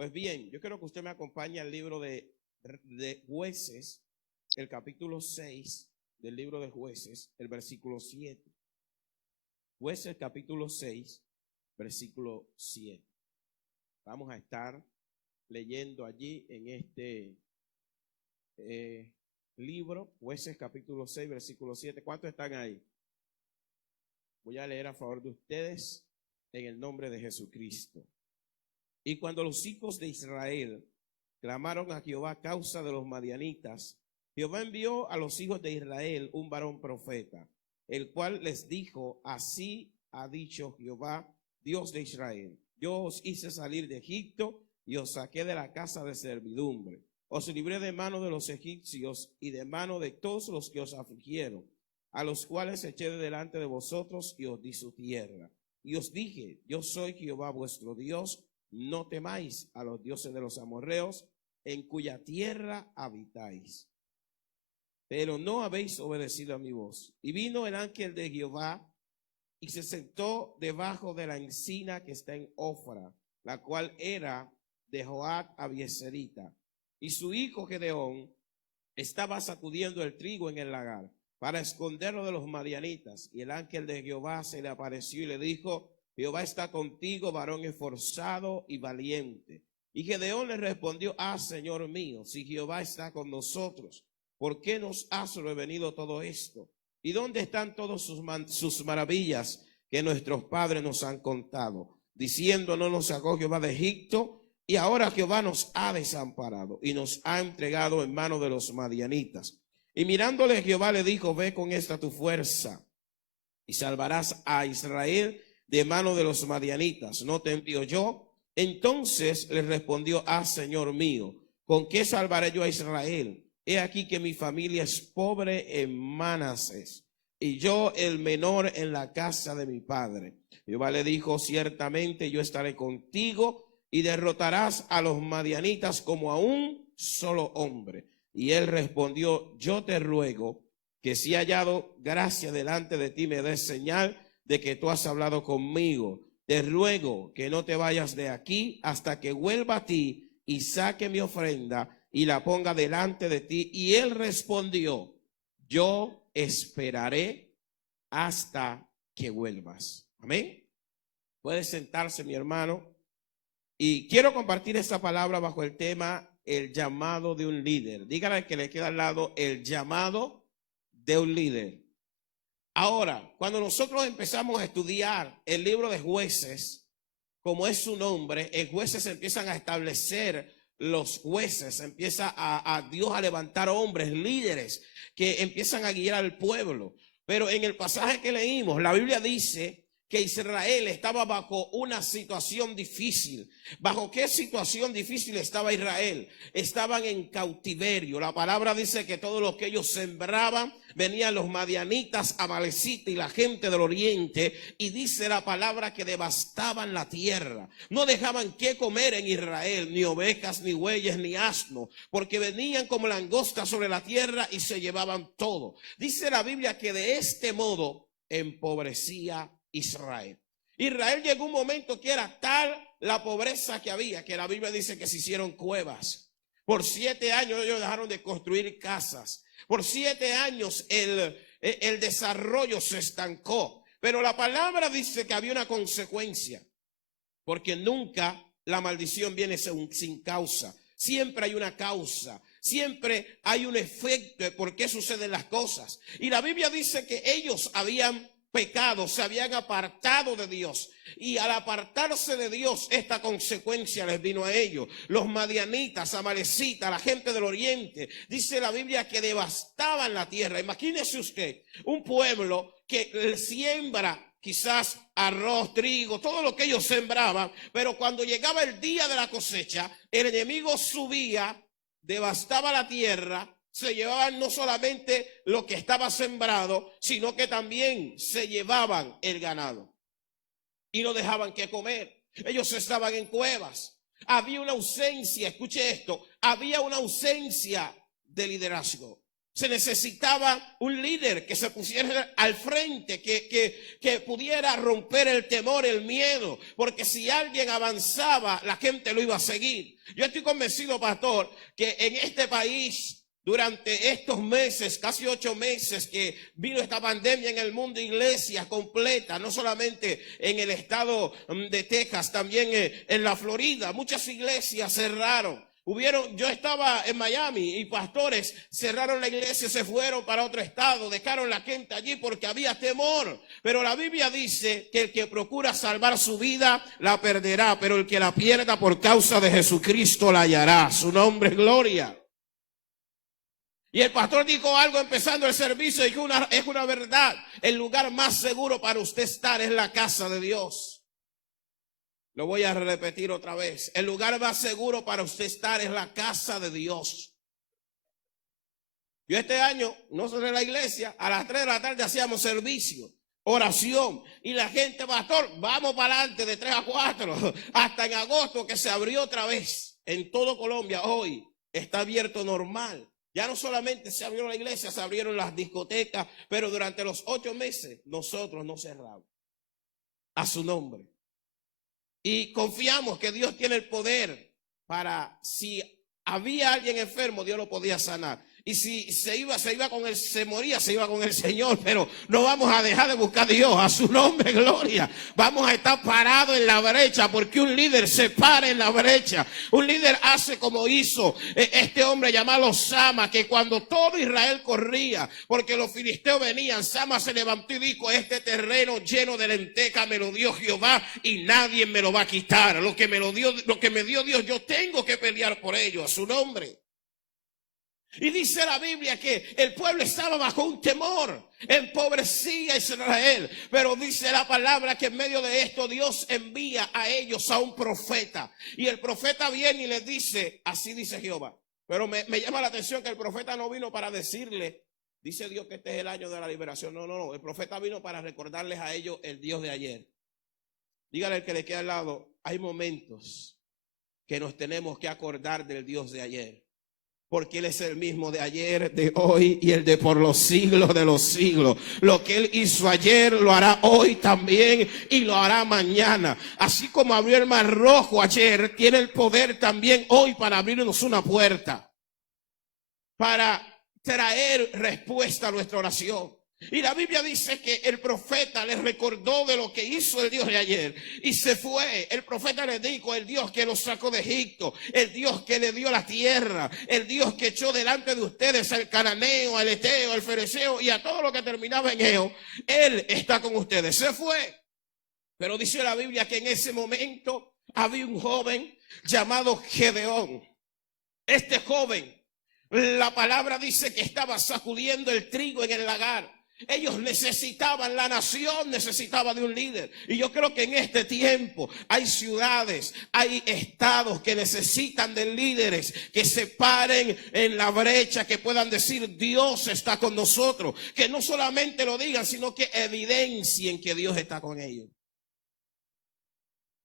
Pues bien, yo quiero que usted me acompañe al libro de Jueces, el capítulo 6 del libro de Jueces, el versículo 7. Jueces capítulo 6, versículo 7. Vamos a estar leyendo allí en este libro, Jueces capítulo 6, versículo 7. ¿Cuántos están ahí? Voy a leer a favor de ustedes en el nombre de Jesucristo. Y cuando los hijos de Israel clamaron a Jehová a causa de los madianitas, Jehová envió a los hijos de Israel un varón profeta, el cual les dijo: así ha dicho Jehová, Dios de Israel: yo os hice salir de Egipto y os saqué de la casa de servidumbre. Os libré de mano de los egipcios y de mano de todos los que os afligieron, a los cuales eché de delante de vosotros y os di su tierra. Y os dije: yo soy Jehová vuestro Dios, no temáis a los dioses de los amorreos, en cuya tierra habitáis. Pero no habéis obedecido a mi voz. Y vino el ángel de Jehová y se sentó debajo de la encina que está en Ofra, la cual era de Joab Abieserita. Y su hijo Gedeón estaba sacudiendo el trigo en el lagar para esconderlo de los madianitas. Y el ángel de Jehová se le apareció y le dijo: Jehová está contigo, varón esforzado y valiente. Y Gedeón le respondió: Señor mío, si Jehová está con nosotros, ¿por qué nos ha sobrevenido todo esto? ¿Y dónde están todas sus maravillas que nuestros padres nos han contado, diciendo: no nos sacó Jehová de Egipto? Y ahora Jehová nos ha desamparado y nos ha entregado en mano de los madianitas. Y mirándole Jehová le dijo: ve con esta tu fuerza y salvarás a Israel de mano de los madianitas. ¿No te envío yo? Entonces le respondió: Señor mío, ¿con qué salvaré yo a Israel? He aquí que mi familia es pobre en Manasés, y yo el menor en la casa de mi padre. Jehová le dijo: ciertamente yo estaré contigo, y derrotarás a los madianitas como a un solo hombre. Y él respondió: yo te ruego que si he hallado gracia delante de ti, me des señal de que tú has hablado conmigo. Te ruego que no te vayas de aquí hasta que vuelva a ti y saque mi ofrenda y la ponga delante de ti. Y él respondió: yo esperaré hasta que vuelvas. Amén. Puede sentarse, mi hermano. Y quiero compartir esta palabra bajo el tema: el llamado de un líder. Dígale al que le queda al lado: el llamado de un líder. Ahora, cuando nosotros empezamos a estudiar el libro de Jueces, como es su nombre, en Jueces se empiezan a establecer los jueces, empieza a Dios a levantar hombres, líderes, que empiezan a guiar al pueblo. Pero en el pasaje que leímos, la Biblia dice que Israel estaba bajo una situación difícil. ¿Bajo qué situación difícil estaba Israel? Estaban en cautiverio. La palabra dice que todo lo que ellos sembraban, venían los madianitas, amalecitas y la gente del oriente, y dice la palabra que devastaban la tierra. No dejaban qué comer en Israel, ni ovejas, ni bueyes, ni asno, porque venían como langostas sobre la tierra y se llevaban todo. Dice la Biblia que de este modo empobrecía Israel. Israel llegó un momento que era tal la pobreza que había, que la Biblia dice que se hicieron cuevas. Por 7 años ellos dejaron de construir casas. Por 7 años el desarrollo se estancó. Pero la palabra dice que había una consecuencia, porque nunca la maldición viene sin causa. Siempre hay una causa. Siempre hay un efecto de por qué suceden las cosas. Y la Biblia dice que ellos habían pecado, se habían apartado de Dios, y al apartarse de Dios, esta consecuencia les vino a ellos. Los madianitas, amalecitas, la gente del oriente, dice la Biblia que devastaban la tierra. Imagínese usted un pueblo que siembra quizás arroz, trigo, todo lo que ellos sembraban, pero cuando llegaba el día de la cosecha, el enemigo subía, devastaba la tierra. Se llevaban no solamente lo que estaba sembrado, sino que también se llevaban el ganado. Y no dejaban que comer. Ellos estaban en cuevas. Había una ausencia, escuche esto, había una ausencia de liderazgo. se necesitaba un líder que se pusiera al frente, que pudiera romper el temor, el miedo, porque si alguien avanzaba, la gente lo iba a seguir. Yo estoy convencido, pastor, que en este país, durante estos meses, casi 8 meses que vino esta pandemia en el mundo, iglesias completas, no solamente en el estado de Texas, también en la Florida, muchas iglesias cerraron. Yo estaba en Miami y pastores cerraron la iglesia, se fueron para otro estado, dejaron la gente allí porque había temor. Pero la Biblia dice que el que procura salvar su vida la perderá, pero el que la pierda por causa de Jesucristo la hallará. Su nombre es gloria. Y el pastor dijo algo empezando el servicio y es una verdad. El lugar más seguro para usted estar es la casa de Dios. Lo voy a repetir otra vez. El lugar más seguro para usted estar es la casa de Dios. Yo este año, no cerré la iglesia, a las 3 de la tarde hacíamos servicio, oración. Y la gente, pastor, vamos para adelante de 3 a 4. Hasta en agosto que se abrió otra vez. En todo Colombia hoy está abierto normal. Ya no solamente se abrió la iglesia, se abrieron las discotecas, pero durante los 8 meses nosotros no cerramos. A su nombre. Y confiamos que Dios tiene el poder para, si había alguien enfermo, Dios lo podía sanar. Y si se iba con él, se moría, se iba con el Señor. Pero no vamos a dejar de buscar a Dios. A su nombre, gloria. Vamos a estar parados en la brecha, porque un líder se para en la brecha. Un líder hace como hizo este hombre llamado Sama, que cuando todo Israel corría, porque los filisteos venían, Sama se levantó y dijo: este terreno lleno de lentejas me lo dio Jehová y nadie me lo va a quitar. Lo que me dio Dios, yo tengo que pelear por ello. A su nombre. Y dice la Biblia que el pueblo estaba bajo un temor, empobrecía a Israel. Pero dice la palabra que en medio de esto Dios envía a ellos a un profeta. Y el profeta viene y les dice: así dice Jehová. Pero me llama la atención que el profeta no vino para decirle, dice Dios que este es el año de la liberación. No. El profeta vino para recordarles a ellos el Dios de ayer. Dígale al que le queda al lado: hay momentos que nos tenemos que acordar del Dios de ayer. Porque Él es el mismo de ayer, de hoy y el de por los siglos de los siglos. Lo que Él hizo ayer lo hará hoy también y lo hará mañana. Así como abrió el Mar Rojo ayer, tiene el poder también hoy para abrirnos una puerta. Para traer respuesta a nuestra oración. Y la Biblia dice que el profeta les recordó de lo que hizo el Dios de ayer. Y se fue. El profeta les dijo: el Dios que los sacó de Egipto, el Dios que le dio la tierra, el Dios que echó delante de ustedes al cananeo, al eteo, al fereceo y a todo lo que terminaba en eo. Él está con ustedes. Se fue. Pero dice la Biblia que en ese momento había un joven llamado Gedeón. Este joven, la palabra dice que estaba sacudiendo el trigo en el lagar. Ellos necesitaban, la nación necesitaba de un líder. Y yo creo que en este tiempo hay ciudades, hay estados que necesitan de líderes que se paren en la brecha, que puedan decir: Dios está con nosotros. Que no solamente lo digan, sino que evidencien que Dios está con ellos.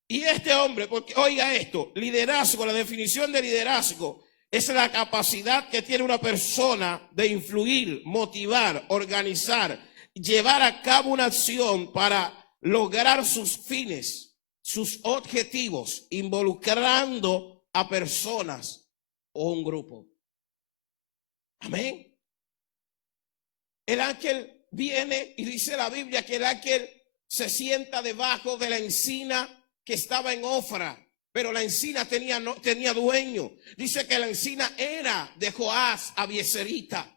Y este hombre, porque oiga esto, liderazgo, la definición de liderazgo es la capacidad que tiene una persona de influir, motivar, organizar, llevar a cabo una acción para lograr sus fines, sus objetivos, involucrando a personas o un grupo. Amén. El ángel viene y dice la Biblia que el ángel se sienta debajo de la encina que estaba en Ofra. Pero la encina tenía dueño. Dice que la encina era de Joás Abieserita.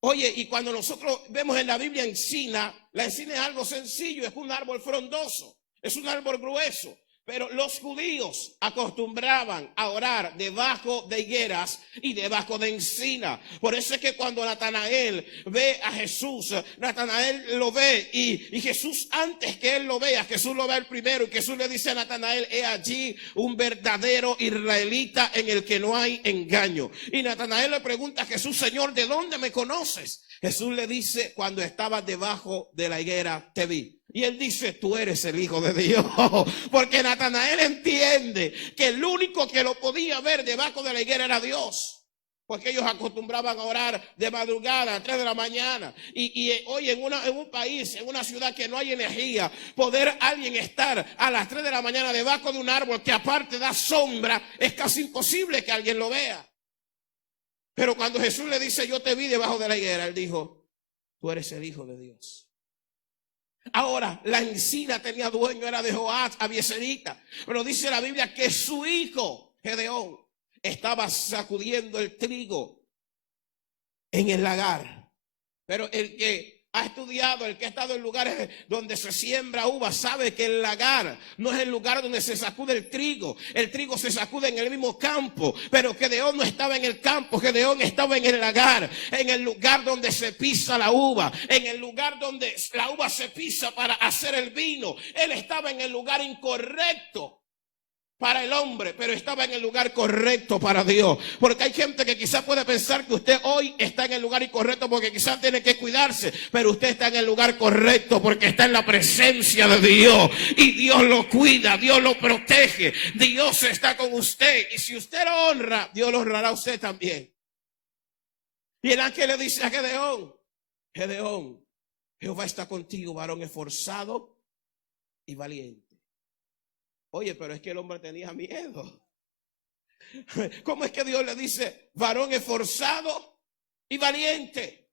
Oye, y cuando nosotros vemos en la Biblia encina, la encina es algo sencillo, es un árbol frondoso, es un árbol grueso. Pero los judíos acostumbraban a orar debajo de higueras y debajo de encina. Por eso es que cuando Natanael ve a Jesús, Natanael lo ve y Jesús, antes que él lo vea, Jesús lo ve el primero. Y Jesús le dice a Natanael: he allí un verdadero israelita en el que no hay engaño. Y Natanael le pregunta a Jesús: Señor, ¿de dónde me conoces? Jesús le dice: cuando estabas debajo de la higuera te vi. Y él dice: tú eres el Hijo de Dios. Porque Natanael entiende que el único que lo podía ver debajo de la higuera era Dios. porque ellos acostumbraban a orar de madrugada, a 3 de la mañana. Y hoy en un país, en una ciudad que no hay energía, poder alguien estar a las 3 de la mañana debajo de un árbol que aparte da sombra, es casi imposible que alguien lo vea. Pero cuando Jesús le dice, yo te vi debajo de la higuera, él dijo, tú eres el Hijo de Dios. Ahora, la encina tenía dueño, era de Joás, Abieserita. Pero dice la Biblia que su hijo, Gedeón, estaba sacudiendo el trigo en el lagar. Pero el que ha estudiado, el que ha estado en lugares donde se siembra uva, sabe que el lagar no es el lugar donde se sacude el trigo. El trigo se sacude en el mismo campo, pero Gedeón no estaba en el campo, Gedeón estaba en el lagar, en el lugar donde se pisa la uva, en el lugar donde la uva se pisa para hacer el vino. Él estaba en el lugar incorrecto para el hombre, pero estaba en el lugar correcto para Dios. Porque hay gente que quizás puede pensar que usted hoy está en el lugar incorrecto porque quizás tiene que cuidarse, pero usted está en el lugar correcto porque está en la presencia de Dios y Dios lo cuida, Dios lo protege, Dios está con usted, y si usted lo honra, Dios lo honrará a usted también. Y el ángel le dice a Gedeón, Gedeón, Jehová está contigo, varón esforzado y valiente. Oye, pero es que el hombre tenía miedo. ¿Cómo es que Dios le dice varón esforzado y valiente?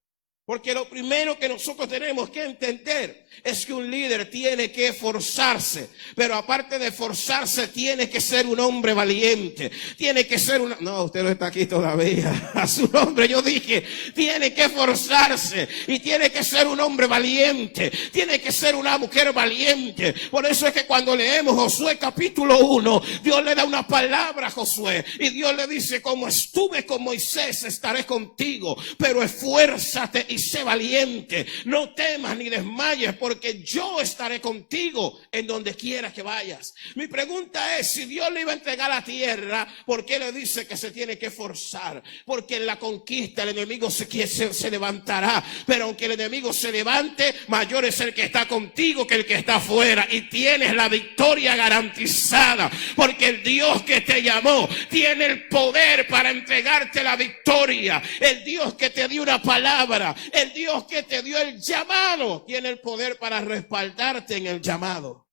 Porque lo primero que nosotros tenemos que entender es que un líder tiene que esforzarse, pero aparte de esforzarse tiene que ser un hombre valiente, tiene que ser una... No, usted no está aquí todavía, a su nombre yo dije, tiene que esforzarse y tiene que ser un hombre valiente, tiene que ser una mujer valiente. Por eso es que cuando leemos Josué capítulo 1, Dios le da una palabra a Josué y Dios le dice, como estuve con Moisés estaré contigo, pero esfuérzate y sé valiente, no temas ni desmayes, porque yo estaré contigo en donde quiera que vayas. Mi pregunta es, si Dios le iba a entregar la tierra, ¿por qué le dice que se tiene que esforzar? Porque en la conquista el enemigo se levantará, pero aunque el enemigo se levante, mayor es el que está contigo que el que está afuera, y tienes la victoria garantizada, porque el Dios que te llamó tiene el poder para entregarte la victoria. El Dios que te dio una palabra, el Dios que te dio el llamado, tiene el poder para respaldarte en el llamado.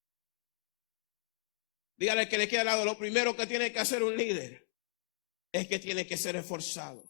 Dígale que le queda al lado, lo primero que tiene que hacer un líder es que tiene que ser esforzado,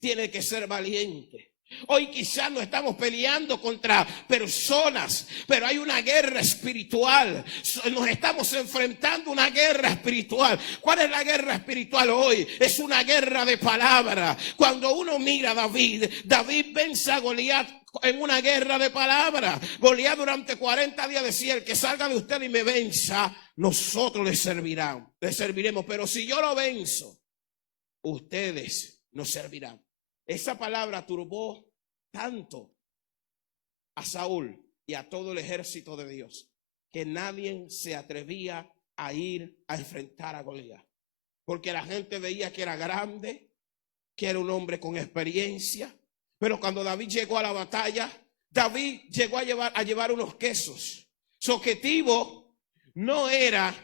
tiene que ser valiente. Hoy quizás no estamos peleando contra personas, pero hay una guerra espiritual. Nos estamos enfrentando a una guerra espiritual. ¿Cuál es la guerra espiritual hoy? Es una guerra de palabra. Cuando uno mira a David vence a Goliat en una guerra de palabra. Goliat durante 40 días decía, el que salga de usted y me venza, nosotros le serviremos. Pero si yo lo venzo, ustedes nos servirán. Esa palabra turbó tanto a Saúl y a todo el ejército de Dios que nadie se atrevía a ir a enfrentar a Goliat, porque la gente veía que era grande, que era un hombre con experiencia. Pero cuando David llegó a la batalla, David llegó a llevar unos quesos. Su objetivo no era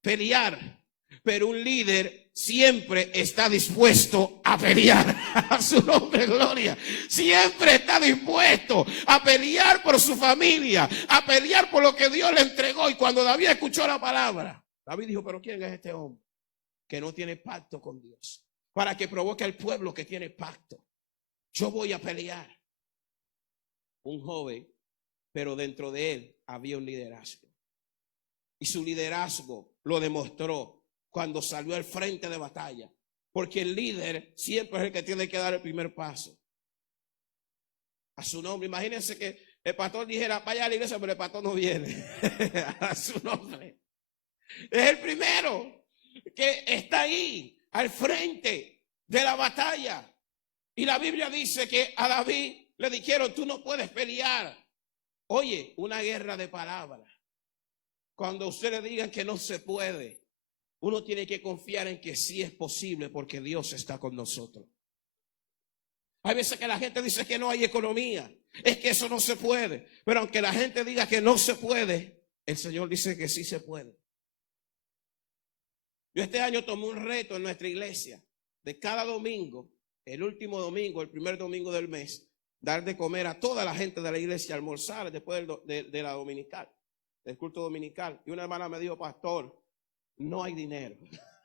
pelear, pero un líder siempre está dispuesto a pelear. A su nombre, gloria. Siempre está dispuesto a pelear por su familia, a pelear por lo que Dios le entregó. Y cuando David escuchó la palabra, David dijo, pero ¿quién es este hombre que no tiene pacto con Dios? Para que provoque al pueblo que tiene pacto. Yo voy a pelear. Un joven, pero dentro de él había un liderazgo. Y su liderazgo lo demostró cuando salió al frente de batalla, porque el líder siempre es el que tiene que dar el primer paso. A su nombre, imagínense que el pastor dijera, vaya a la iglesia, pero el pastor no viene. A su nombre. Es el primero que está ahí, al frente de la batalla. Y la Biblia dice que a David le dijeron, tú no puedes pelear. Oye, una guerra de palabras. Cuando usted le digan que no se puede, uno tiene que confiar en que sí es posible porque Dios está con nosotros. Hay veces que la gente dice que no hay economía, es que eso no se puede. Pero aunque la gente diga que no se puede, el Señor dice que sí se puede. Yo este año tomé un reto en nuestra iglesia de cada domingo el último domingo, el primer domingo del mes, dar de comer a toda la gente de la iglesia, almorzar después de la dominical, del culto dominical. Y una hermana me dijo, pastor, no hay dinero.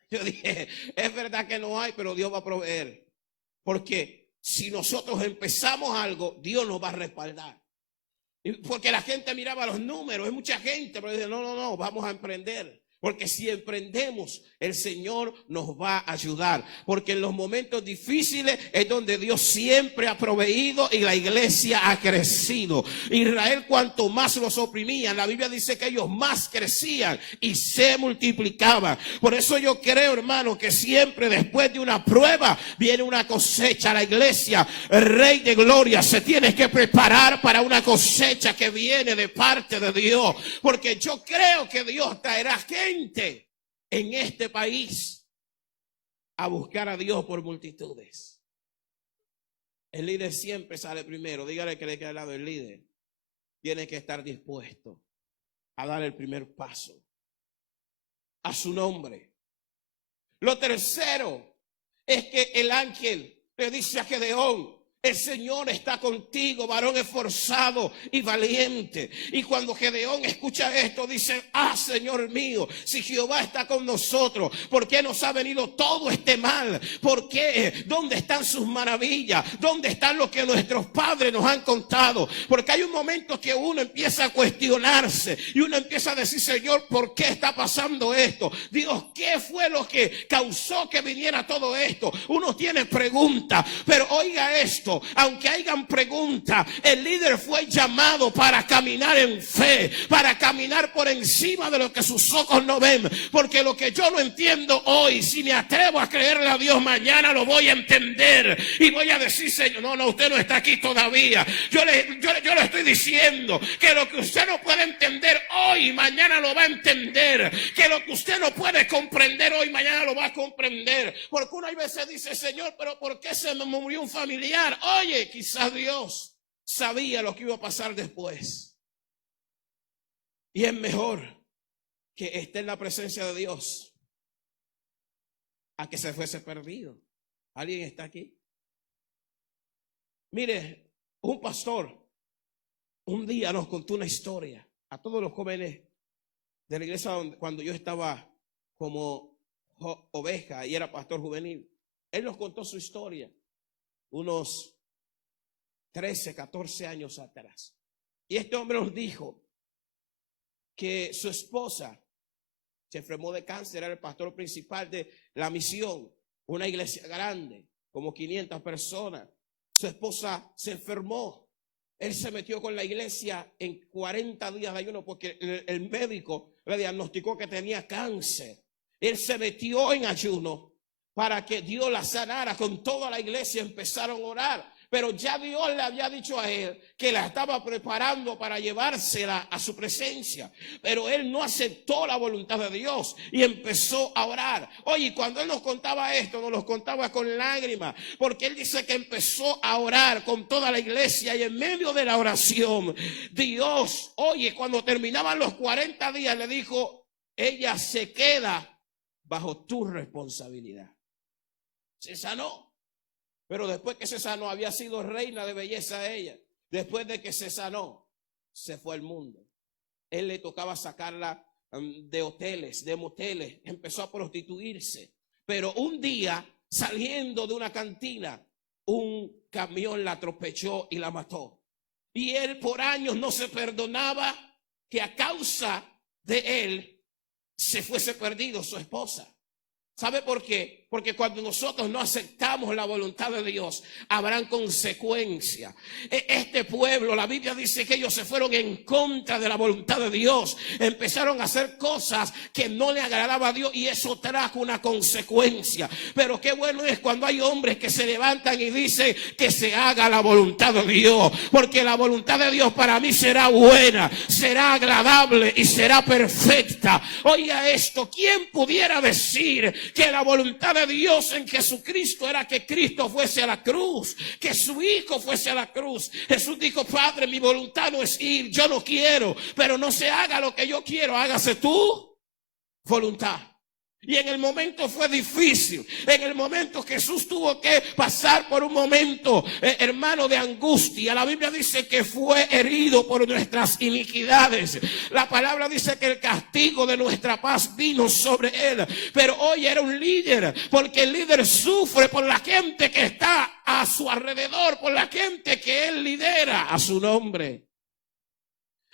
Yo dije, es verdad que no hay, pero Dios va a proveer. Porque si nosotros empezamos algo, Dios nos va a respaldar. Porque la gente miraba los números, es mucha gente, pero dice, no, vamos a emprender. Porque si emprendemos, el Señor nos va a ayudar. Porque en los momentos difíciles es donde Dios siempre ha proveído y la iglesia ha crecido. Israel, cuanto más los oprimían, la Biblia dice que ellos más crecían y se multiplicaban. Por eso yo creo, hermano, que siempre después de una prueba viene una cosecha. La iglesia, el Rey de Gloria, se tiene que preparar para una cosecha que viene de parte de Dios. Porque yo creo que Dios traerá gente en este país a buscar a Dios por multitudes. El líder siempre sale primero. Dígale que le queda al lado el líder. Tiene que estar dispuesto a dar el primer paso a su nombre. Lo tercero es que el ángel le dice a Gedeón: el Señor está contigo, varón esforzado y valiente. Y cuando Gedeón escucha esto, dice: Señor mío, si Jehová está con nosotros, ¿por qué nos ha venido todo este mal? ¿Por qué? ¿Dónde están sus maravillas? ¿Dónde están lo que nuestros padres nos han contado? Porque hay un momento que uno empieza a cuestionarse y uno empieza a decir: Señor, ¿por qué está pasando esto? Dios, ¿qué fue lo que causó que viniera todo esto? Uno tiene preguntas, pero oiga esto. Aunque hayan preguntas, el líder fue llamado para caminar en fe, para caminar por encima de lo que sus ojos no ven. Porque lo que yo no entiendo hoy, si me atrevo a creerle a Dios, mañana lo voy a entender y voy a decir: Señor, no, usted no está aquí todavía. Yo le estoy diciendo que lo que usted no puede entender hoy, mañana lo va a entender. Que lo que usted no puede comprender hoy, mañana lo va a comprender. Porque uno a veces dice: Señor, pero ¿por qué se me murió un familiar? Oye, quizás Dios sabía lo que iba a pasar después. Y es mejor que esté en la presencia de Dios a que se fuese perdido. ¿Alguien está aquí? Mire, un pastor un día nos contó una historia a todos los jóvenes de la iglesia cuando yo estaba como oveja y era pastor juvenil. Él nos contó su historia unos 13, 14 años atrás. Y este hombre nos dijo que su esposa se enfermó de cáncer, era el pastor principal de la misión, una iglesia grande, como 500 personas. Su esposa se enfermó. Él se metió con la iglesia en 40 días de ayuno porque el médico le diagnosticó que tenía cáncer. Él se metió en ayuno para que Dios la sanara. Con toda la iglesia empezaron a orar. Pero ya Dios le había dicho a él que la estaba preparando para llevársela a su presencia. Pero él no aceptó la voluntad de Dios y empezó a orar. Oye, cuando él nos contaba esto, nos lo contaba con lágrimas. Porque él dice que empezó a orar con toda la iglesia y en medio de la oración, Dios, oye, cuando terminaban los 40 días, le dijo: ella se queda bajo tu responsabilidad. Se sanó. Pero después que se sanó, había sido reina de belleza ella. Después de que se sanó, se fue al mundo. Él le tocaba sacarla de hoteles, de moteles. Empezó a prostituirse. Pero un día, saliendo de una cantina, un camión la atropelló y la mató. Y él por años no se perdonaba que a causa de él se fuese perdido su esposa. ¿Sabe por qué? Porque cuando nosotros no aceptamos la voluntad de Dios, habrán consecuencias. Este pueblo, la Biblia dice que ellos se fueron en contra de la voluntad de Dios. Empezaron a hacer cosas que no le agradaba a Dios y eso trajo una consecuencia. Pero qué bueno es cuando hay hombres que se levantan y dicen que se haga la voluntad de Dios. Porque la voluntad de Dios para mí será buena, será agradable y será perfecta. Oiga esto, ¿quién pudiera decir que la voluntad de Dios en Jesucristo era que Cristo fuese a la cruz, que su Hijo fuese a la cruz? Jesús dijo: Padre, mi voluntad no es ir, yo no quiero, pero no se haga lo que yo quiero, hágase tu voluntad. Y en el momento fue difícil. En el momento Jesús tuvo que pasar por un momento, hermano, de angustia. La Biblia dice que fue herido por nuestras iniquidades. La palabra dice que el castigo de nuestra paz vino sobre él. Pero hoy era un líder, porque el líder sufre por la gente que está a su alrededor, por la gente que él lidera a su nombre.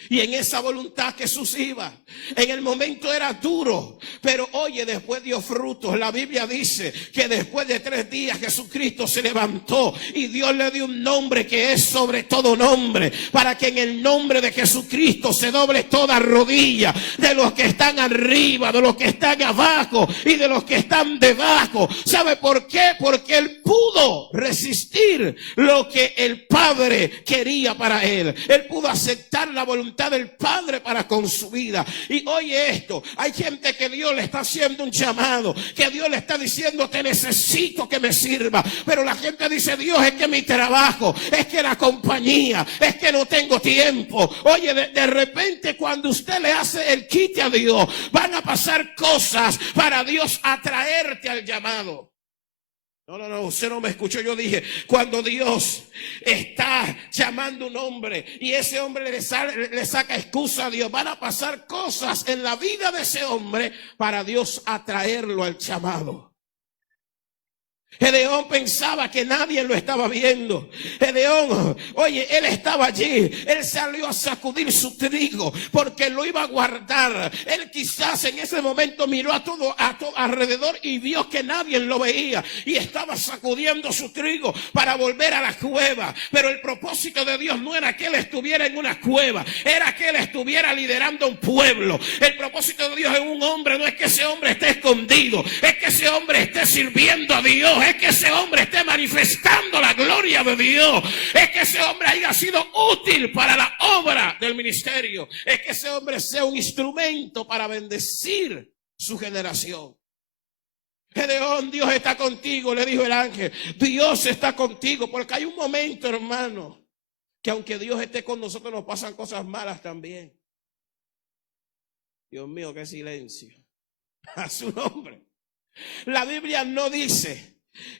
Y en esa voluntad Jesús iba. En el momento era duro, pero oye, después dio frutos. La Biblia dice que después de 3 días Jesucristo se levantó y Dios le dio un nombre que es sobre todo nombre, para que en el nombre de Jesucristo se doble toda rodilla, de los que están arriba, de los que están abajo y de los que están debajo. ¿Sabe por qué? Porque él pudo resistir lo que el Padre quería para él. Él pudo aceptar la voluntad del Padre para con su vida. Y oye esto, hay gente que Dios le está haciendo un llamado, que Dios le está diciendo: te necesito que me sirva, pero la gente dice: Dios, es que mi trabajo, es que la compañía, es que no tengo tiempo. Oye, de repente cuando usted le hace el quite a Dios, van a pasar cosas para Dios atraerte al llamado. No, usted no me escuchó. Yo dije, cuando Dios está llamando un hombre y ese hombre le saca excusa a Dios, van a pasar cosas en la vida de ese hombre para Dios atraerlo al llamado. Gedeón pensaba que nadie lo estaba viendo. Gedeón, oye, él estaba allí. Él salió a sacudir su trigo porque lo iba a guardar. Él quizás en ese momento miró a todo alrededor y vio que nadie lo veía y estaba sacudiendo su trigo para volver a la cueva. Pero el propósito de Dios no era que él estuviera en una cueva, era que él estuviera liderando un pueblo. El propósito de Dios en un hombre no es que ese hombre esté escondido, es que ese hombre esté sirviendo a Dios, es que ese hombre esté manifestando la gloria de Dios, es que ese hombre haya sido útil para la obra del ministerio, es que ese hombre sea un instrumento para bendecir su generación. Gedeón, Dios está contigo, le dijo el ángel. Dios está contigo, porque hay un momento, hermano, que aunque Dios esté con nosotros, nos pasan cosas malas también. Dios mío, qué silencio. A su nombre. La Biblia no dice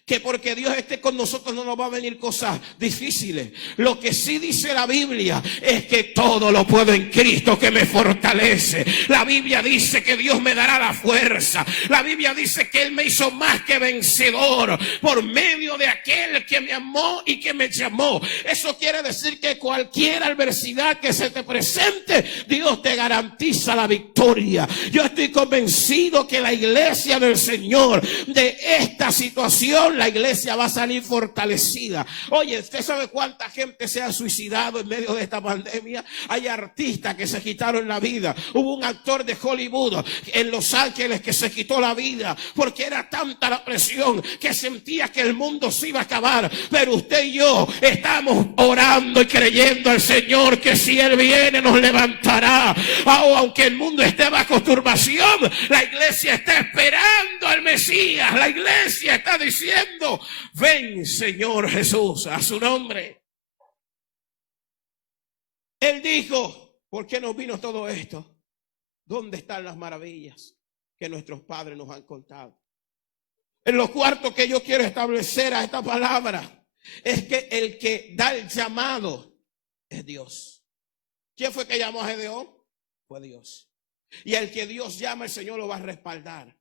que porque Dios esté con nosotros no nos va a venir cosas difíciles. Lo que sí dice la Biblia es que todo lo puedo en Cristo que me fortalece. La Biblia dice que Dios me dará la fuerza. La Biblia dice que Él me hizo más que vencedor por medio de aquel que me amó y que me llamó. Eso quiere decir que cualquier adversidad que se te presente, Dios te garantiza la victoria. Yo estoy convencido que la iglesia del Señor, de esta situación, la iglesia va a salir fortalecida. Oye, ¿usted sabe cuánta gente se ha suicidado en medio de esta pandemia? Hay artistas que se quitaron la vida. Hubo un actor de Hollywood en Los Ángeles que se quitó la vida porque era tanta la presión que sentía que el mundo se iba a acabar. Pero usted y yo estamos orando y creyendo al Señor que si Él viene nos levantará. Aunque el mundo esté bajo turbación, la iglesia está esperando al Mesías. La iglesia está diciendo: ven, Señor Jesús, a su nombre. Él dijo: ¿por qué nos vino todo esto? ¿Dónde están las maravillas que nuestros padres nos han contado? En lo cuarto que yo quiero establecer a esta palabra es que el que da el llamado es Dios. ¿Quién fue que llamó a Gedeón? Fue Dios. Y el que Dios llama, el Señor lo va a respaldar.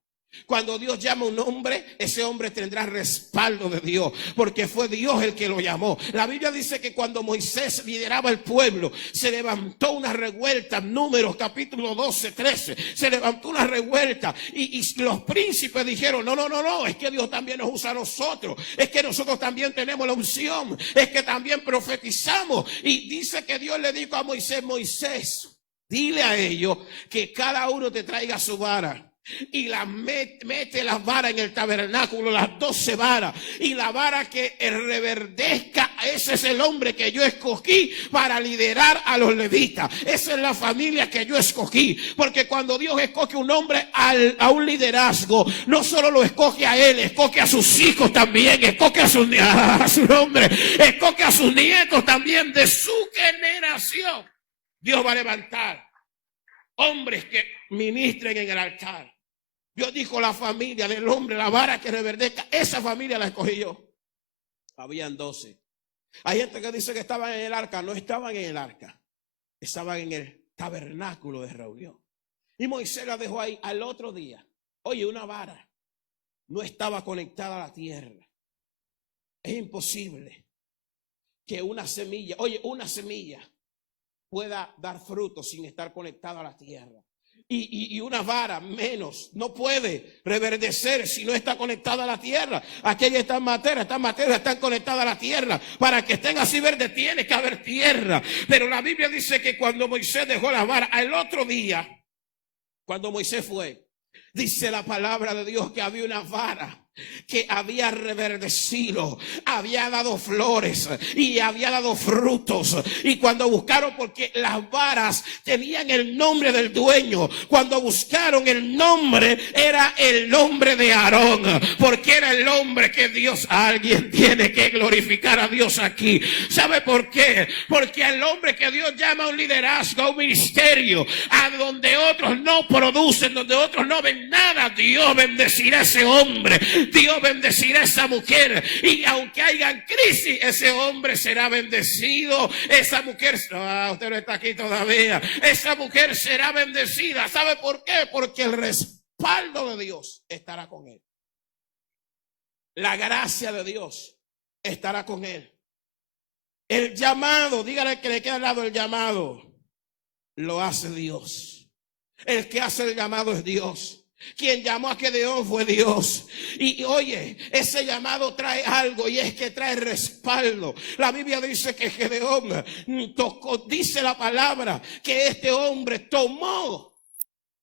Cuando Dios llama a un hombre, ese hombre tendrá respaldo de Dios, porque fue Dios el que lo llamó. La Biblia dice que cuando Moisés lideraba el pueblo, se levantó una revuelta. Números capítulo 12, 13. Se levantó una revuelta y los príncipes dijeron: no, es que Dios también nos usa a nosotros, es que nosotros también tenemos la unción, es que también profetizamos. Y dice que Dios le dijo a Moisés: Moisés, dile a ellos que cada uno te traiga su vara. Y mete las varas en el tabernáculo, las 12 varas, y la vara que reverdezca, ese es el hombre que yo escogí para liderar a los levitas. Esa es la familia que yo escogí, porque cuando Dios escoge un hombre a un liderazgo, no solo lo escoge a él, escoge a sus hijos también, escoge a su nombre, escoge a sus nietos también de su generación. Dios va a levantar hombres que ministren en el altar. Dios dijo: la familia del hombre, la vara que reverdezca, esa familia la escogí yo. Habían 12. Hay gente que dice que estaban en el arca. No estaban en el arca, estaban en el tabernáculo de reunión. Y Moisés la dejó ahí. Al otro día, oye, una vara no estaba conectada a la tierra. Es imposible que una semilla, oye, una semilla pueda dar fruto sin estar conectada a la tierra. Y una vara menos no puede reverdecer si no está conectada a la tierra. Aquellas estas materias están conectadas a la tierra. Para que estén así verdes tiene que haber tierra. Pero la Biblia dice que cuando Moisés dejó la vara, al otro día, cuando Moisés fue, dice la palabra de Dios que había una vara que había reverdecido, había dado flores y había dado frutos. Y cuando buscaron, porque las varas tenían el nombre del dueño, cuando buscaron el nombre, era el nombre de Aarón, porque era el nombre que Dios, alguien tiene que glorificar a Dios aquí. ¿Sabe por qué? Porque el hombre que Dios llama a un liderazgo, a un ministerio, a donde otros no producen, donde otros no ven nada, Dios bendecirá a ese hombre. Dios bendecirá a esa mujer, y aunque haya crisis, ese hombre será bendecido. Esa mujer, usted no está aquí todavía, esa mujer será bendecida. ¿Sabe por qué? Porque el respaldo de Dios estará con él. La gracia de Dios estará con él. El llamado, dígale que le queda al lado, el llamado lo hace Dios. El que hace el llamado es Dios. Quien llamó a Gedeón fue Dios. Y oye, ese llamado trae algo, y es que trae respaldo. La Biblia dice que Gedeón tocó, dice la palabra, que este hombre tomó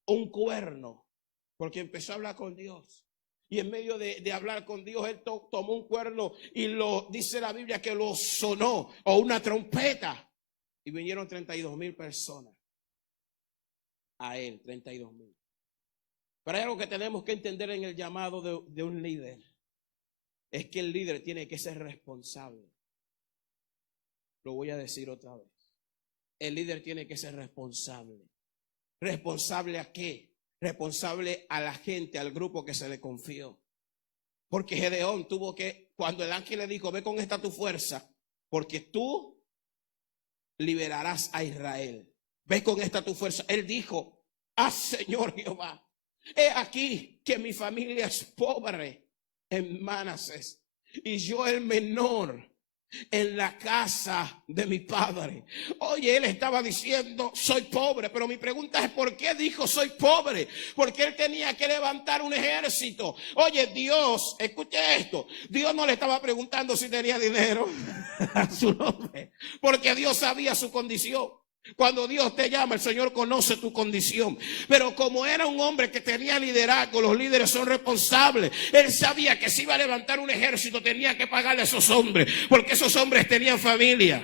un cuerno, porque empezó a hablar con Dios. Y en medio de hablar con Dios, él tomó un cuerno y lo dice la Biblia que lo sonó, o una trompeta. Y vinieron 32,000 personas a él, 32,000. Pero hay algo que tenemos que entender en el llamado de un líder. Es que el líder tiene que ser responsable. Lo voy a decir otra vez. El líder tiene que ser responsable. ¿Responsable a qué? Responsable a la gente, al grupo que se le confió. Porque Gedeón tuvo que, cuando el ángel le dijo: ve con esta tu fuerza, porque tú liberarás a Israel. Ve con esta tu fuerza. Él dijo: ah, Señor Jehová, he aquí que mi familia es pobre en Manasés, y yo el menor en la casa de mi padre. Oye, él estaba diciendo: soy pobre. Pero mi pregunta es: ¿por qué dijo soy pobre? Porque él tenía que levantar un ejército. Oye, Dios, escuche esto, Dios no le estaba preguntando si tenía dinero a su nombre, porque Dios sabía su condición. Cuando Dios te llama, el Señor conoce tu condición. Pero como era un hombre que tenía liderazgo, los líderes son responsables. Él sabía que si iba a levantar un ejército, tenía que pagarle a esos hombres, porque esos hombres tenían familia.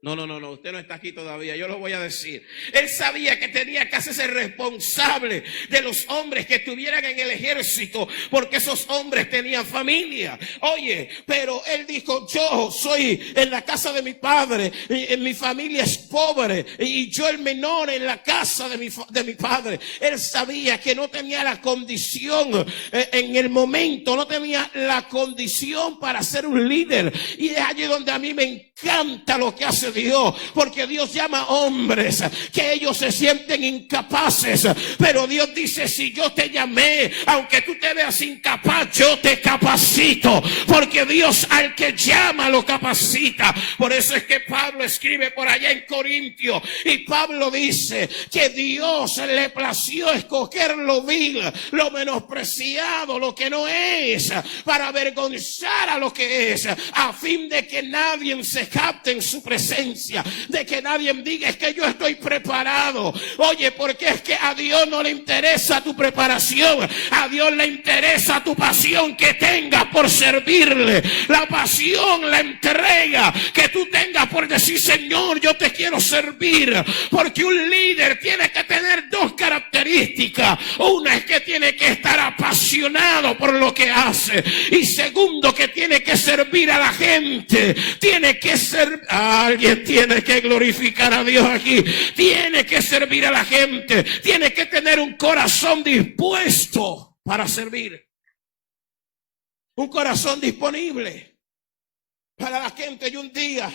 No, usted no está aquí todavía, yo lo voy a decir. Él sabía que tenía que hacerse responsable de los hombres que estuvieran en el ejército, porque esos hombres tenían familia. Oye, pero él dijo: yo soy en la casa de mi padre, y mi familia es pobre, y yo el menor en la casa de mi padre. Él sabía que no tenía la condición, en el momento no tenía la condición para ser un líder. Y es allí donde a mí me encanta lo que hace Dios, porque Dios llama a hombres que ellos se sienten incapaces, pero Dios dice: si yo te llamé, aunque tú te veas incapaz, yo te capacito, porque Dios al que llama lo capacita. Por eso es que Pablo escribe por allá en Corintios, y Pablo dice que Dios le plació escoger lo vil, lo menospreciado, lo que no es, para avergonzar a lo que es, a fin de que nadie se capte en su presencia, de que nadie diga: es que yo estoy preparado. Oye, porque es que a Dios no le interesa tu preparación, a Dios le interesa tu pasión que tengas por servirle, la pasión, la entrega que tú tengas por decir: Señor, yo te quiero servir. Porque un líder tiene que tener dos características: una es que tiene que estar apasionado por lo que hace, y segundo, que tiene que servir a la gente, tiene que ser alguien Alguien tiene que glorificar a Dios aquí. Tiene que servir a la gente. Tiene que tener un corazón dispuesto para servir. Un corazón disponible para la gente. Y un día,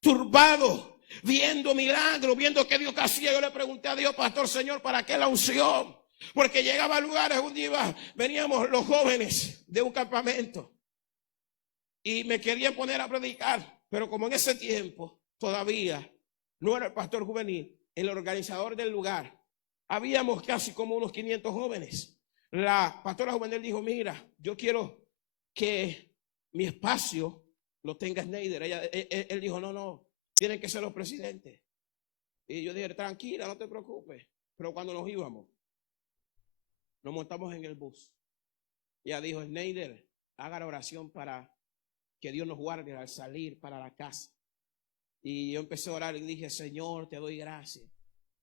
turbado, viendo milagros, viendo que Dios hacía, yo le pregunté a Dios, pastor, Señor, ¿para qué la unción? Porque llegaba a lugares, un día veníamos los jóvenes de un campamento y me querían poner a predicar, pero como en ese tiempo todavía no era el pastor juvenil, el organizador del lugar, habíamos casi como unos 500 jóvenes. La pastora juvenil dijo, mira, yo quiero que mi espacio lo tenga Schneider. Él dijo, no, tienen que ser los presidentes. Y yo dije, tranquila, no te preocupes. Pero cuando nos íbamos, nos montamos en el bus. Ella dijo, Schneider, haga la oración para que Dios nos guarde al salir para la casa. Y yo empecé a orar y dije, Señor, te doy gracias.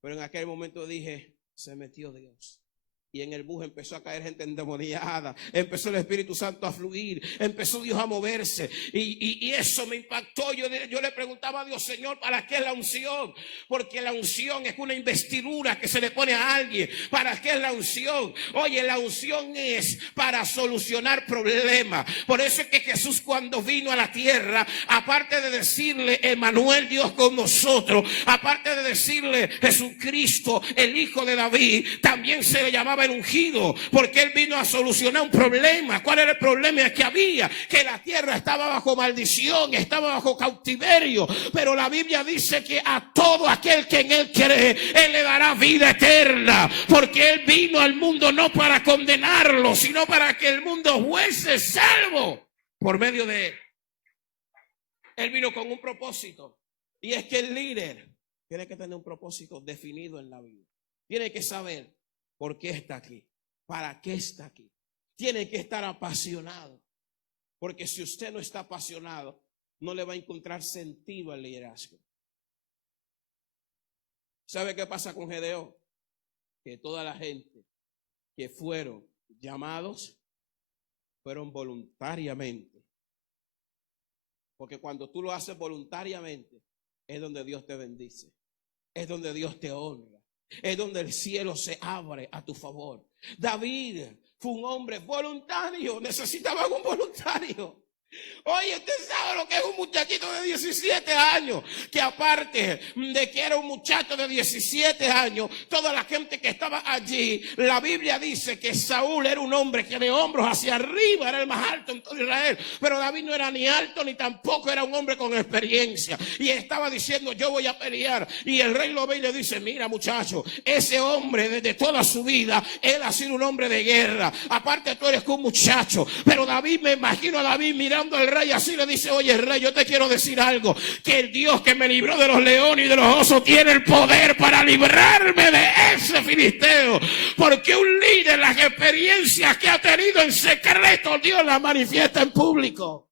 Pero en aquel momento dije, se metió Dios. Y en el bus empezó a caer gente endemoniada. Empezó el Espíritu Santo a fluir. Empezó Dios a moverse. Y eso me impactó. Yo le preguntaba a Dios, Señor, ¿para qué es la unción? Porque la unción es una investidura que se le pone a alguien. ¿Para qué es la unción? Oye, la unción es para solucionar problemas. Por eso es que Jesús, cuando vino a la tierra, aparte de decirle Emmanuel, Dios con nosotros, aparte de decirle Jesucristo, el Hijo de David, también se le llamaba el ungido, porque él vino a solucionar un problema. ¿Cuál era el problema que había? Que la tierra estaba bajo maldición, estaba bajo cautiverio, pero la Biblia dice que a todo aquel que en él cree, él le dará vida eterna, porque él vino al mundo no para condenarlo, sino para que el mundo fuese salvo por medio de él. Él vino con un propósito, y es que el líder tiene que tener un propósito definido en la vida. Tiene que saber ¿por qué está aquí? ¿Para qué está aquí? Tiene que estar apasionado. Porque si usted no está apasionado, no le va a encontrar sentido al liderazgo. ¿Sabe qué pasa con Gedeón? Que toda la gente que fueron llamados fueron voluntariamente. Porque cuando tú lo haces voluntariamente, es donde Dios te bendice. Es donde Dios te honra. Es donde el cielo se abre a tu favor. David fue un hombre voluntario. Necesitaba un voluntario. Oye, usted sabe lo que es un muchachito de 17 años, que aparte de que era un muchacho de 17 años, toda la gente que estaba allí, la Biblia dice que Saúl era un hombre que de hombros hacia arriba era el más alto en todo Israel, pero David no era ni alto ni tampoco era un hombre con experiencia, y estaba diciendo, yo voy a pelear, y el rey lo ve y le dice, mira muchacho, ese hombre desde toda su vida, él ha sido un hombre de guerra, aparte tú eres un muchacho, pero David, me imagino a David mirando al rey así, le dice, oye rey, yo te quiero decir algo, que el Dios que me libró de los leones y de los osos tiene el poder para librarme de ese filisteo, porque un líder, las experiencias que ha tenido en secreto, Dios las manifiesta en público.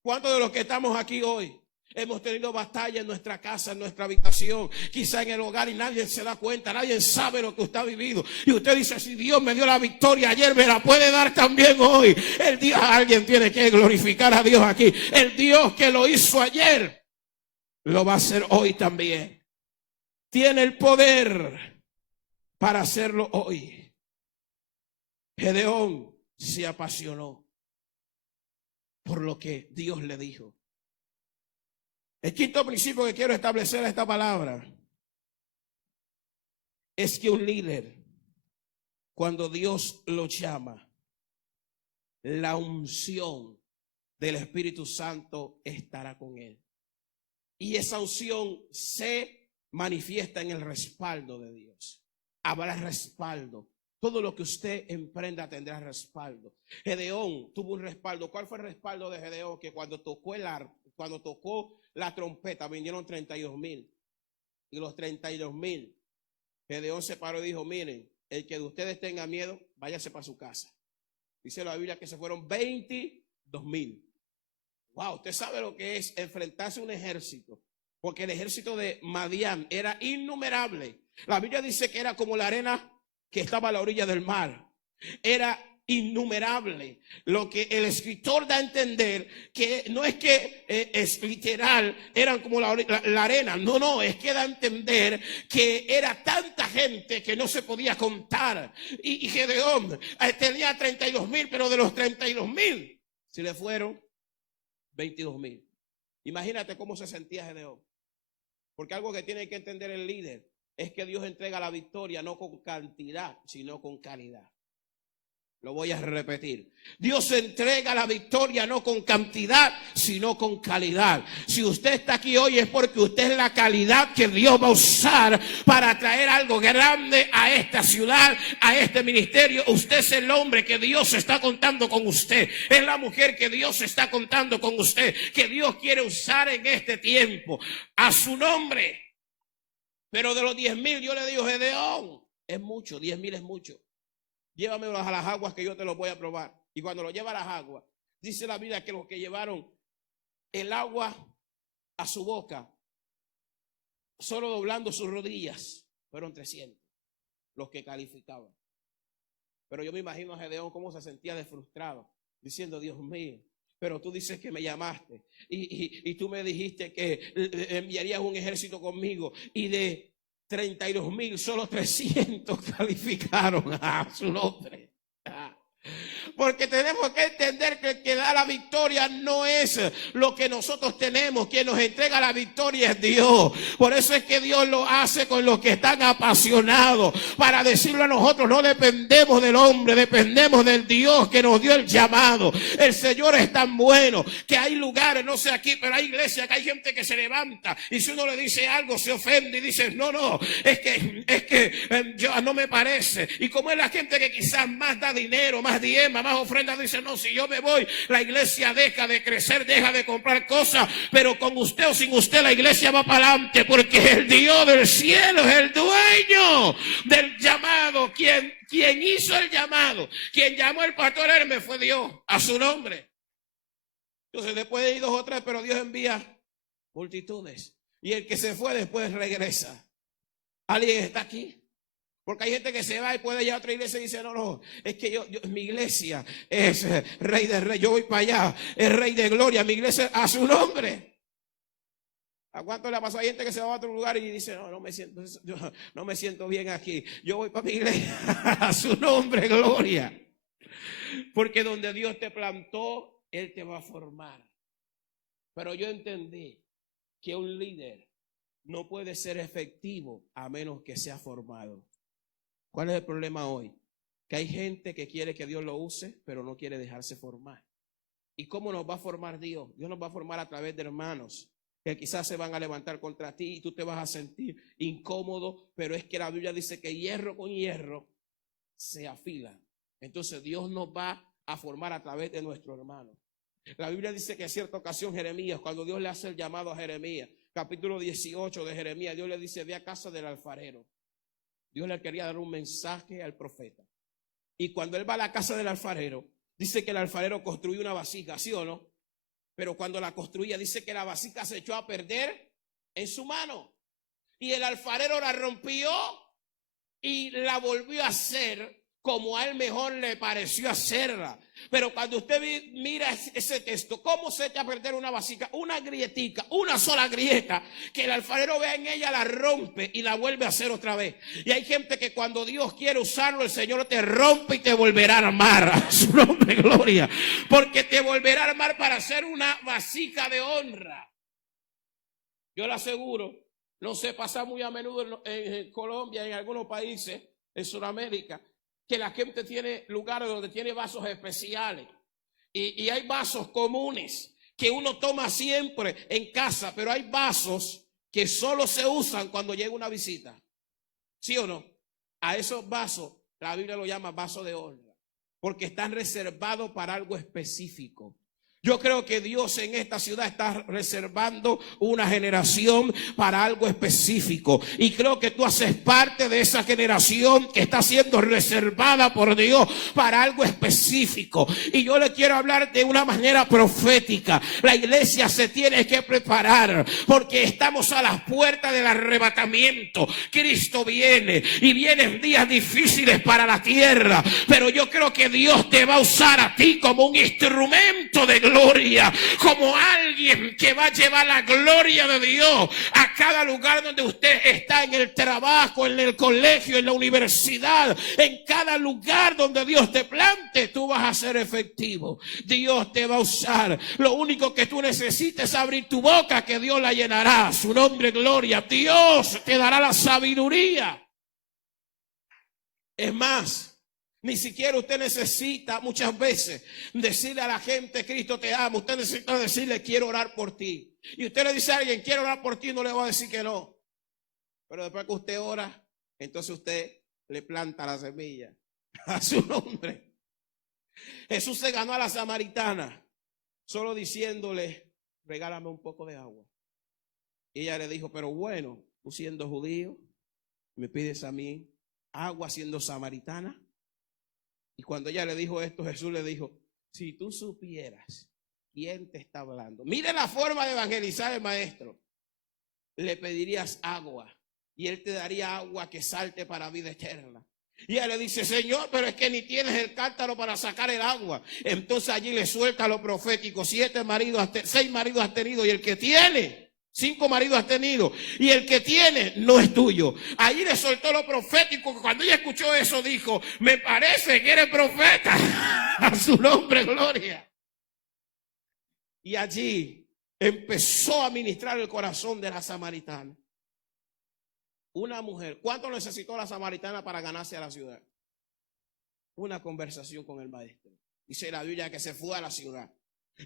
¿Cuántos de los que estamos aquí hoy hemos tenido batalla en nuestra casa, en nuestra habitación, quizá en el hogar, y nadie se da cuenta, nadie sabe lo que usted ha vivido? Y usted dice, si Dios me dio la victoria ayer, me la puede dar también hoy. El Dios, alguien tiene que glorificar a Dios aquí. El Dios que lo hizo ayer, lo va a hacer hoy también. Tiene el poder para hacerlo hoy. Gedeón se apasionó por lo que Dios le dijo. El quinto principio que quiero establecer en esta palabra es que un líder, cuando Dios lo llama, la unción del Espíritu Santo estará con él. Y esa unción se manifiesta en el respaldo de Dios. Habrá respaldo. Todo lo que usted emprenda tendrá respaldo. Gedeón tuvo un respaldo. ¿Cuál fue el respaldo de Gedeón? Que cuando tocó cuando tocó la trompeta, vinieron 32,000. Y los 32,000, Gedeón se paró y dijo, miren, el que de ustedes tenga miedo, váyase para su casa. Dice la Biblia que se fueron 22,000. Wow, usted sabe lo que es enfrentarse a un ejército. Porque el ejército de Madián era innumerable. La Biblia dice que era como la arena que estaba a la orilla del mar. Era innumerable. Lo que el escritor da a entender que no es que es literal, eran como la arena, no, es que da a entender que era tanta gente que no se podía contar. Y Gedeón tenía 32,000, pero de los 32,000 se le fueron 22,000. Imagínate cómo se sentía Gedeón. Porque algo que tiene que entender el líder es que Dios entrega la victoria no con cantidad, sino con calidad. Lo voy a repetir. Dios entrega la victoria no con cantidad, sino con calidad. Si usted está aquí hoy es porque usted es la calidad que Dios va a usar para traer algo grande a esta ciudad, a este ministerio. Usted es el hombre que Dios está contando con usted. Es la mujer que Dios está contando con usted, que Dios quiere usar en este tiempo. A su nombre. Pero de los 10,000 yo le digo, Gedeón, es mucho, 10,000 es mucho. Llévamelos a las aguas que yo te los voy a probar. Y cuando lo lleva a las aguas, dice la Biblia que los que llevaron el agua a su boca, solo doblando sus rodillas, fueron 300 los que calificaban. Pero yo me imagino a Gedeón cómo se sentía de frustrado, diciendo, Dios mío, pero tú dices que me llamaste y tú me dijiste que enviarías un ejército conmigo, y de 32,000 solo 300 calificaron a su nombre. Porque tenemos que entender que el que da la victoria no es lo que nosotros tenemos. Quien nos entrega la victoria es Dios. Por eso es que Dios lo hace con los que están apasionados. Para decirlo a nosotros, no dependemos del hombre, dependemos del Dios que nos dio el llamado. El Señor es tan bueno que hay lugares, no sé aquí, pero hay iglesias que hay gente que se levanta y si uno le dice algo se ofende y dice, no, es que yo, no me parece. Y como es la gente que quizás más da dinero, más diezma, más ofrendas, dice, no, si yo me voy, la iglesia deja de crecer, deja de comprar cosas, pero con usted o sin usted la iglesia va para adelante, porque el Dios del cielo es el dueño del llamado. Quien hizo el llamado, quien llamó al pastor Hermes fue Dios, a su nombre. Entonces después de ir 2 o 3, pero Dios envía multitudes, y el que se fue después regresa. ¿Alguien está aquí? Porque hay gente que se va y puede ir a otra iglesia y dice, no, es que mi iglesia es rey de rey, yo voy para allá, es rey de gloria, mi iglesia a su nombre. ¿A cuánto le pasó? Hay gente que se va a otro lugar y dice, no me siento bien aquí, yo voy para mi iglesia a su nombre, gloria. Porque donde Dios te plantó, Él te va a formar. Pero yo entendí que un líder no puede ser efectivo a menos que sea formado. ¿Cuál es el problema hoy? Que hay gente que quiere que Dios lo use, pero no quiere dejarse formar. ¿Y cómo nos va a formar Dios? Dios nos va a formar a través de hermanos que quizás se van a levantar contra ti y tú te vas a sentir incómodo, pero es que la Biblia dice que hierro con hierro se afila. Entonces Dios nos va a formar a través de nuestros hermanos. La Biblia dice que en cierta ocasión Jeremías, cuando Dios le hace el llamado a Jeremías, capítulo 18 de Jeremías, Dios le dice, ve a casa del alfarero. Dios le quería dar un mensaje al profeta. Y cuando él va a la casa del alfarero, dice que el alfarero construyó una vasija, ¿sí o no? Pero cuando la construía, dice que la vasija se echó a perder en su mano. Y el alfarero la rompió y la volvió a hacer como a él mejor le pareció hacerla. Pero cuando usted mira ese texto, ¿cómo se echa a perder una vasija? Una grietica, una sola grieta, que el alfarero vea en ella, la rompe y la vuelve a hacer otra vez. Y hay gente que cuando Dios quiere usarlo, el Señor te rompe y te volverá a armar. A su nombre, gloria. Porque te volverá a armar para hacer una vasija de honra. Yo le aseguro, no sé, pasa muy a menudo en Colombia, en algunos países, en Sudamérica, que la gente tiene lugares donde tiene vasos especiales y hay vasos comunes que uno toma siempre en casa, pero hay vasos que solo se usan cuando llega una visita, ¿sí o no? A esos vasos la Biblia lo llama vaso de honra, porque están reservados para algo específico. Yo creo que Dios en esta ciudad está reservando una generación para algo específico. Y creo que tú haces parte de esa generación que está siendo reservada por Dios para algo específico. Y yo le quiero hablar de una manera profética. La iglesia se tiene que preparar porque estamos a las puertas del arrebatamiento. Cristo viene y vienen días difíciles para la tierra. Pero yo creo que Dios te va a usar a ti como un instrumento de gloria, como alguien que va a llevar la gloria de Dios a cada lugar donde usted está, en el trabajo, en el colegio, en la universidad, en cada lugar donde Dios te plante, tú vas a ser efectivo. Dios te va a usar. Lo único que tú necesitas es abrir tu boca, que Dios la llenará. Su nombre, gloria. Dios te dará la sabiduría. Es más, ni siquiera usted necesita muchas veces decirle a la gente, Cristo te ama. Usted necesita decirle, quiero orar por ti. Y usted le dice a alguien, quiero orar por ti, no le va a decir que no. Pero después que usted ora, entonces usted le planta la semilla. A su nombre. Jesús se ganó a la samaritana solo diciéndole, regálame un poco de agua. Y ella le dijo, pero bueno, tú siendo judío, me pides a mí agua siendo samaritana. Y cuando ella le dijo esto, Jesús le dijo, si tú supieras quién te está hablando. Mire la forma de evangelizar el maestro. Le pedirías agua y él te daría agua que salte para vida eterna. Y ella le dice, Señor, pero es que ni tienes el cántaro para sacar el agua. Entonces allí le suelta lo profético. 6 maridos has tenido y el que tiene, 5 maridos has tenido y el que tiene no es tuyo. Allí le soltó lo profético. Cuando ella escuchó eso dijo, me parece que eres profeta. A su nombre, gloria. Y allí empezó a ministrar el corazón de la samaritana. Una mujer. ¿Cuánto necesitó la samaritana para ganarse a la ciudad? Una conversación con el maestro. Dice la Biblia que se fue a la ciudad.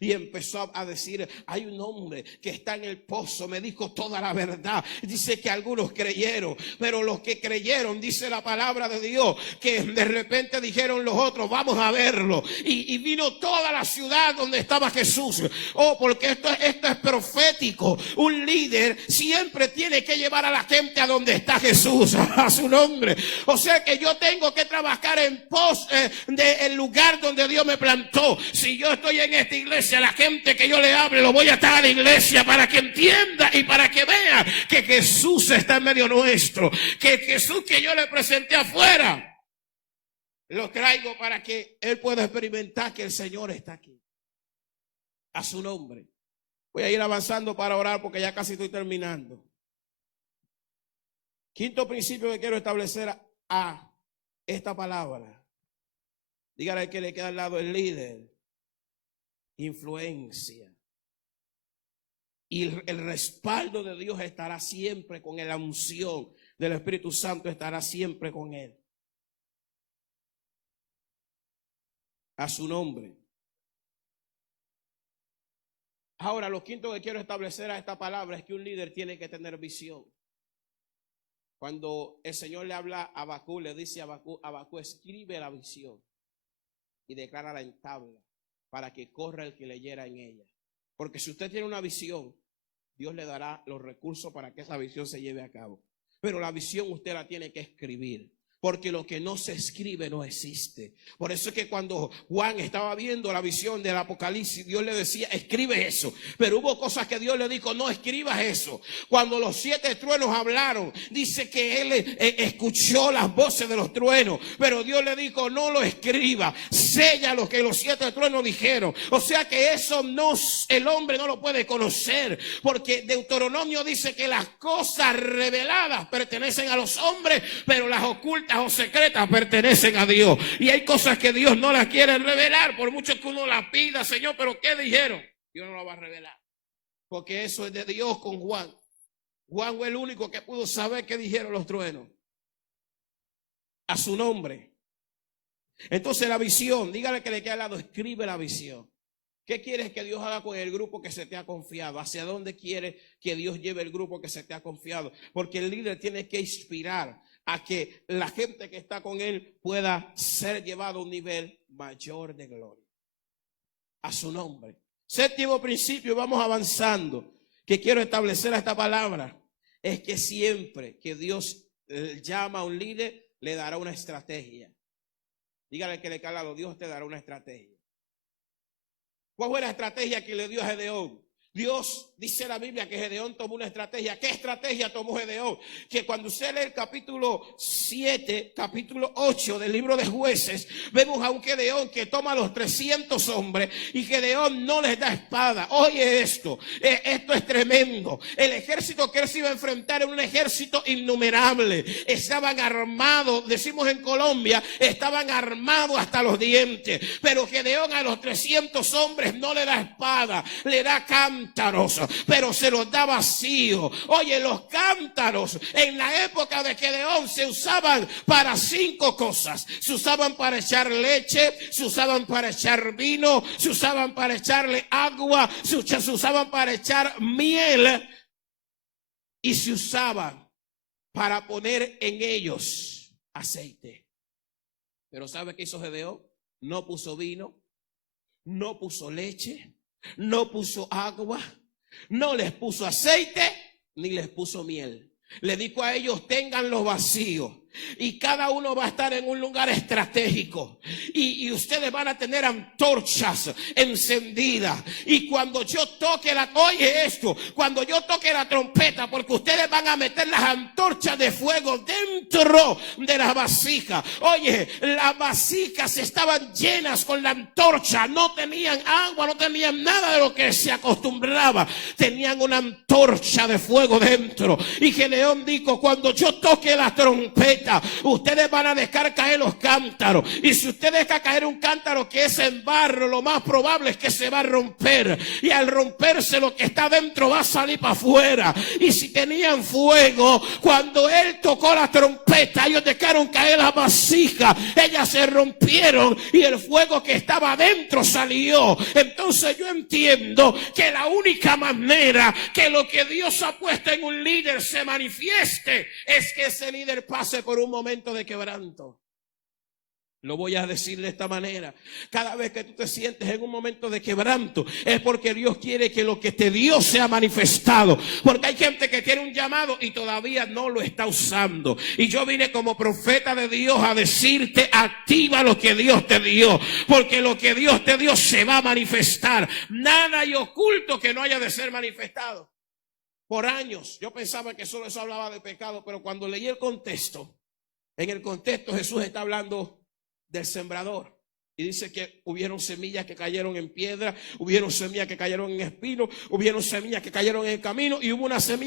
Y empezó a decir, hay un hombre que está en el pozo, me dijo toda la verdad. Dice que algunos creyeron, pero los que creyeron, dice la palabra de Dios, que de repente dijeron los otros, vamos a verlo. Y vino toda la ciudad donde estaba Jesús. Oh, porque esto es profético. Un líder siempre tiene que llevar a la gente a donde está Jesús, a su nombre. O sea que yo tengo que trabajar en pos del lugar donde Dios me plantó. Si yo estoy en esta iglesia, a la gente que yo le hable, lo voy a estar a la iglesia para que entienda y para que vea que Jesús está en medio nuestro, que Jesús que yo le presenté afuera, lo traigo para que él pueda experimentar que el Señor está aquí. A su nombre. Voy a ir avanzando para orar porque ya casi estoy terminando. Quinto principio que quiero establecer a esta palabra. Dígale que le queda al lado el líder. Influencia. Y el respaldo de Dios estará siempre con él. La unción del Espíritu Santo estará siempre con él. A su nombre. Ahora, lo quinto que quiero establecer a esta palabra es que un líder tiene que tener visión. Cuando el Señor le habla a Abacú, le dice a Abacú, escribe la visión y declárala en tabla, para que corra el que leyera en ella. Porque si usted tiene una visión, Dios le dará los recursos para que esa visión se lleve a cabo. Pero la visión usted la tiene que escribir. Porque lo que no se escribe no existe. Por eso es que cuando Juan estaba viendo la visión del Apocalipsis, Dios le decía, escribe eso. Pero hubo cosas que Dios le dijo, no escribas eso. Cuando los 7 truenos hablaron, dice que él escuchó las voces de los truenos. Pero Dios le dijo, no lo escriba. Sella lo que los 7 truenos dijeron. O sea que eso no, el hombre no lo puede conocer. Porque Deuteronomio dice que las cosas reveladas pertenecen a los hombres, pero las ocultas o secretas pertenecen a Dios. Y hay cosas que Dios no las quiere revelar, por mucho que uno las pida, Señor, pero ¿qué dijeron? Dios no lo va a revelar, porque eso es de Dios con Juan. Juan fue el único que pudo saber qué dijeron los truenos. A su nombre. Entonces la visión, dígale que le queda al lado, escribe la visión. ¿Qué quieres que Dios haga con el grupo que se te ha confiado? ¿Hacia dónde quiere que Dios lleve el grupo que se te ha confiado? Porque el líder tiene que inspirar a que la gente que está con él pueda ser llevado a un nivel mayor de gloria. A su nombre. Séptimo principio, vamos avanzando, que quiero establecer esta palabra, es que siempre que Dios llama a un líder, le dará una estrategia. Dígale que le calado, Dios te dará una estrategia. ¿Cuál fue la estrategia que le dio a Gedeón? Dios, dice la Biblia, que Gedeón tomó una estrategia. ¿Qué estrategia tomó Gedeón? Que cuando usted lee el capítulo 7, capítulo 8 del libro de Jueces, vemos a un Gedeón que toma a los 300 hombres y Gedeón no les da espada. Oye esto es tremendo. El ejército que él se iba a enfrentar era un ejército innumerable. Estaban armados, decimos en Colombia, estaban armados hasta los dientes. Pero Gedeón a los 300 hombres no le da espada, le da cántaros, pero se los da vacío. Oye, los cántaros en la época de Gedeón se usaban para 5 cosas. Se usaban para echar leche, se usaban para echar vino, se usaban para echarle agua, se usaban para echar miel y se usaban para poner en ellos aceite. Pero ¿sabe qué hizo Gedeón? No puso vino, no puso leche, no puso agua, no les puso aceite, ni les puso miel. Le dijo a ellos, ténganlo vacío. Y cada uno va a estar en un lugar estratégico. Y ustedes van a tener antorchas encendidas. Y cuando yo toque oye esto, cuando yo toque la trompeta, porque ustedes van a meter las antorchas de fuego dentro de las vasijas. Oye, las vasijas estaban llenas con la antorcha. No tenían agua, no tenían nada de lo que se acostumbraba. Tenían una antorcha de fuego dentro. Y Gedeón dijo, cuando yo toque la trompeta, ustedes van a dejar caer los cántaros. Y si usted deja caer un cántaro que es en barro, lo más probable es que se va a romper. Y al romperse, lo que está dentro va a salir para afuera. Y si tenían fuego, cuando él tocó la trompeta, ellos dejaron caer las vasijas. Ellas se rompieron y el fuego que estaba adentro salió. Entonces yo entiendo que la única manera que lo que Dios ha puesto en un líder se manifieste es que ese líder pase por un momento de quebranto. Lo voy a decir de esta manera: cada vez que tú te sientes en un momento de quebranto, es porque Dios quiere que lo que te dio sea manifestado. Porque hay gente que tiene un llamado y todavía no lo está usando. Y yo vine como profeta de Dios a decirte: activa lo que Dios te dio, porque lo que Dios te dio se va a manifestar. Nada hay oculto que no haya de ser manifestado. Por años yo pensaba que solo eso hablaba de pecado, pero cuando leí el contexto, en el contexto Jesús está hablando del sembrador. Y dice que hubieron semillas que cayeron en piedra, hubieron semillas que cayeron en espinos, hubieron semillas que cayeron en el camino y hubo una semilla